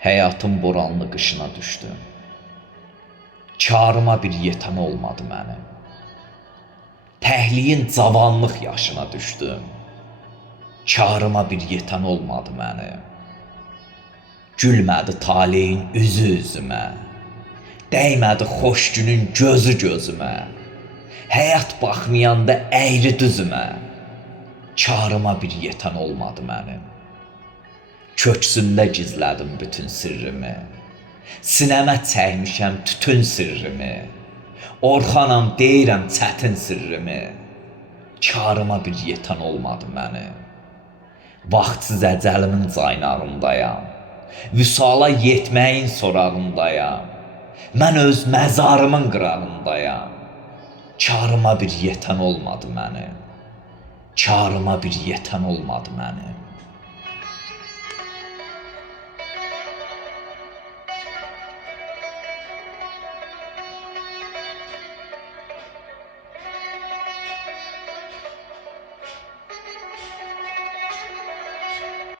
Həyatın boranlı qışına düşdüm. Karıma bir yetən olmadı mənim. Təhliyin cavanlıq yaşına düşdüm. Karıma bir yetən olmadı mənim. Gülmədi taleyin üzü üzümə. Dəymədi xoş günün gözü gözümə. Həyat baxmayanda əyri düzümə. Karıma bir yetən olmadı mənim. Köksündə gizlədim bütün sirrimi. Sinəmə çəkmişəm tütün sirrimi. Orxanam deyirəm çətin sirrimi. Karıma bir yetən olmadı mənim. Vaxtsız əcəlimin caynağındayam. Vüsala yetməyin sorağındayam. Mən öz məzarımın qırağındayam. Karıma bir yetən olmadı mənim. Karıma bir yetən olmadı mənim.